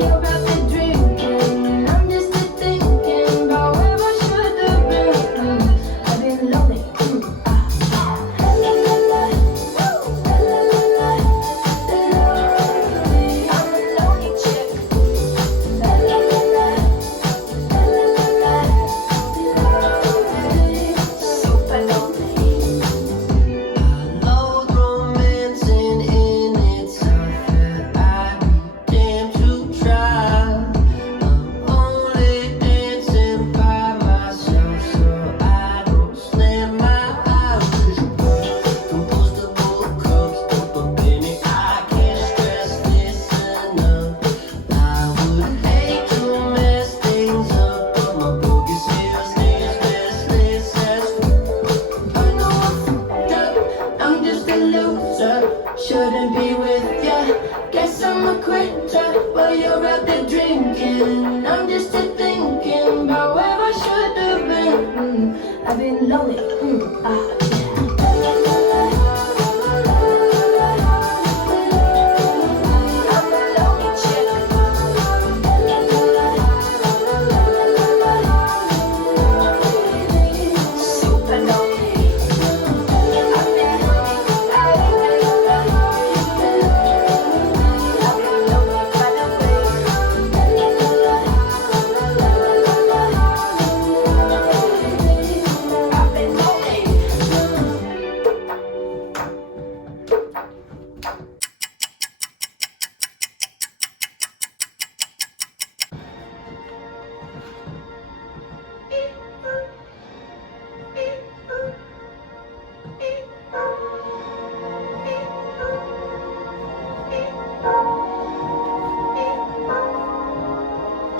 You're out there drinking. been lonely.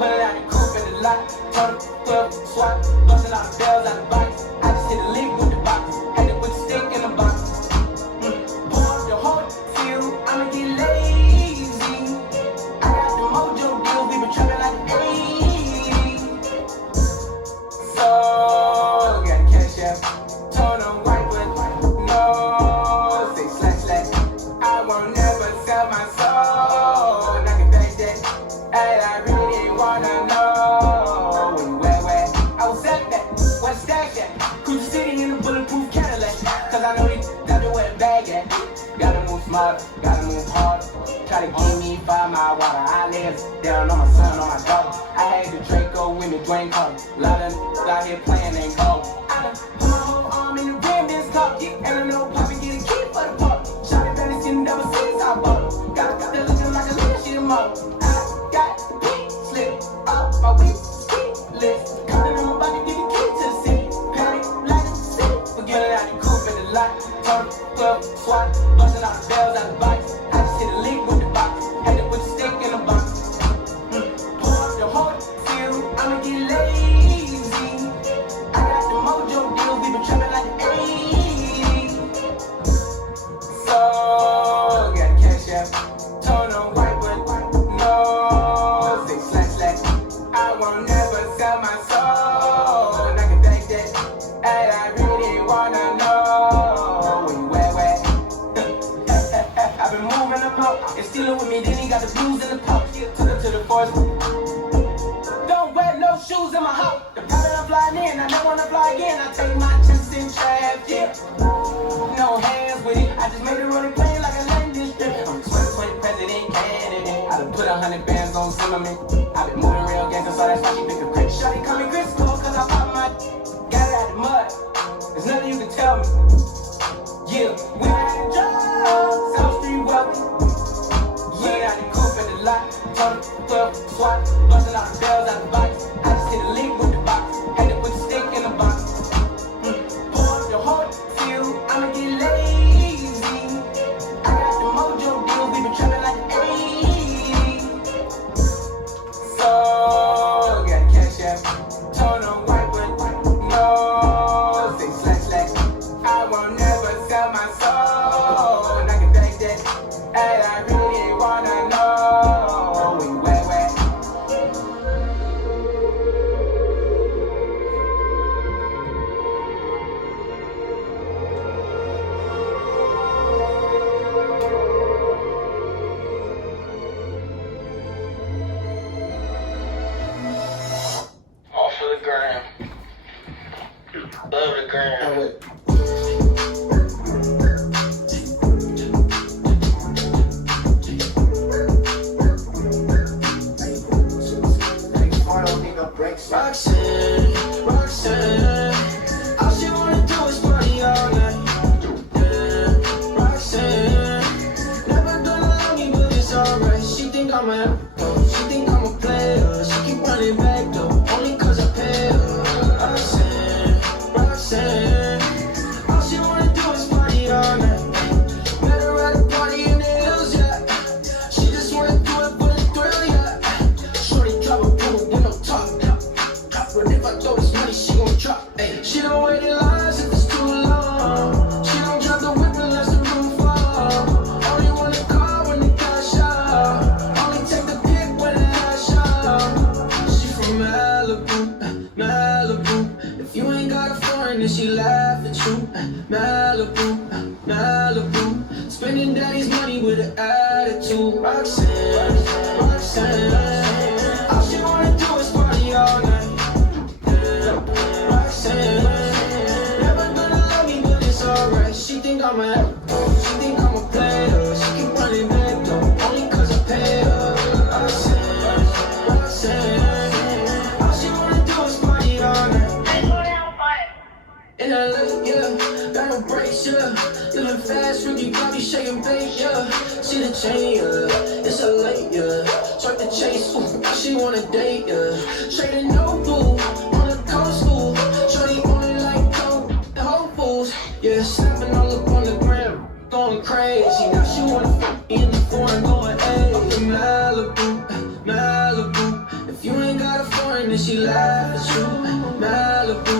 Pulling out the coupe in the lot, turn 12, swat, busting all the bells out the box. I just hit a lick with the box, had to put the stick in the box. Pour up the whole field, I'ma get lazy. I got the mojo deal, we been trapping like the 80s. So, got cash out, tone on white with no, say slash slash. I won't never sell my soul, I can back that, and I really didn't wanna know where I was at that, what's that at? Cruise the city in a bulletproof Cadillac, cause I know they got to where the bag at. Gotta move smart, gotta move hard. Try to give me 5 mile water. I lay down on my son, on my daughter. I had the Draco with me, Dwayne Carter. Lot of out here playing ain't cold. I done put my whole arm in the rim, this car. And I know Poppy get a key for the park. Shotty Bennett's getting double C's, I bought her. Got that looking like a little shit model. I got the pink slip off my weak ski list. Counting on my body, give me key to the city. Patty like a city. Forgetting out the coupe in the lot. Turn 12, swat, busting all the bells out the box. I just hit a lick with the box. Had to put the stick in the box. Pour up the whole field, I'ma get lazy. I got the mojo deal, we been trapping like the 80s. So, got cash out, tone on white with no, say slash slash. I won't never sell my soul, and I can back that, and I really wanna know where. I've been moving the pop, and stealing with me, then he got the blues in the pop. Took her to the forest. Don't wear no shoes in my house. The private I'm flying in, I never wanna fly again. I take my chances in traffic. No hands with it. I just made it running plane like a landing strip. I'm 2020 president candidate. I done put 100 bands on Zimmerman. I been moving real gangster, so that's why she picked a crit. Shawty call me Crisco, cause I pop my got it out the mud. There's nothing you can tell me. Yeah, we had the drugs, South Street wealthy. Yeah, I done coupe in the lot. Turn 12, swat, busting all the bells out the box. I just hit a lick with the box. Had to put the stick in the box. Pour up the whole field, I'ma get lazy. I got the mojo deal, we been trapping like the 80s. So, got cash out, tone on white with no, say slash slash. I won't never sell my soul, and I can back that, and I really wanna know where. Off of the gram. Love the gram. Roxanne, all she wanna do is party all night. Yeah, Roxanne, never gonna love me, but it's alright. She think I'm a she think I'm a player. She keep running back though, only cause I pay her. Roxanne, all she wanna do is party all night. Met her at a party in the hills, yeah. She just wanna do it for the thrill, yeah. Shorty drop a pool with no top. But if I throw this money, she gon' drop. Ay. She don't wait in lines if it's too long. She don't drop the whip unless the roof fall. Only wanna call when the cash out. Only take the pic when the hash out. She from Malibu, Malibu. If you ain't got a foreign, then she laugh at you. Malibu, Malibu, spending daddy's money with an attitude. Roxanne, Roxanne, all she wanna do is party all night. Yeah. Roxanne, never gonna love me, but it's alright. She think I'm a player. She keep running back though, only cause I pay her. Roxanne, Roxanne, all she wanna do is party all night. In LA, yeah, got no brakes, yeah. Living fast, Ricky Bobby shaking bait, yeah. See the chain, yeah, it's a late, yeah. Start the chase, ooh, now she wanna date, yeah. Trading no boo, on the coast, ooh. Shorty only like dope, Whole Foods, yeah. Snapping all up on the gram, going crazy. Now she wanna fuck me in the foreign, going hey. Up in Malibu, Malibu. If you ain't got a foreign, then she laugh at you. Malibu,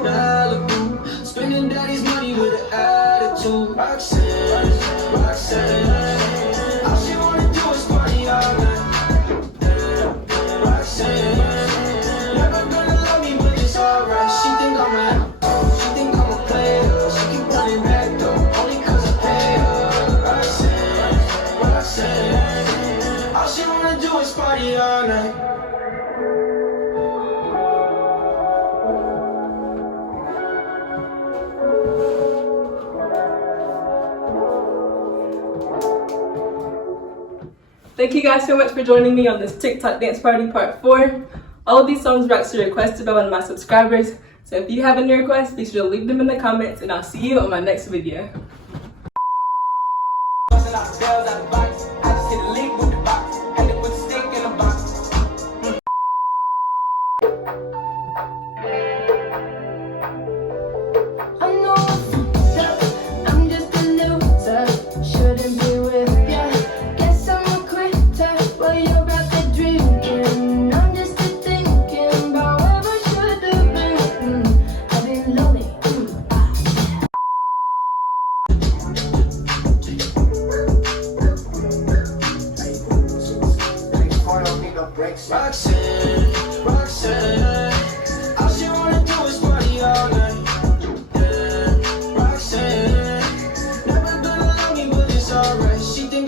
Malibu. Spending daddy's money with an attitude. Roxanne, Roxanne, all she wanna do is party all night. Yeah. Roxanne, never gonna love me, but it's alright. She think I'm a player. She keep running back though, only cause I pay her. Roxanne, Roxanne, all she wanna do is party all night. Thank you guys so much for joining me on this TikTok dance party part 4. All of these songs were actually requested by one of my subscribers, so if you have any requests, be sure to leave them in the comments and I'll see you on my next video. Roxanne, Roxanne.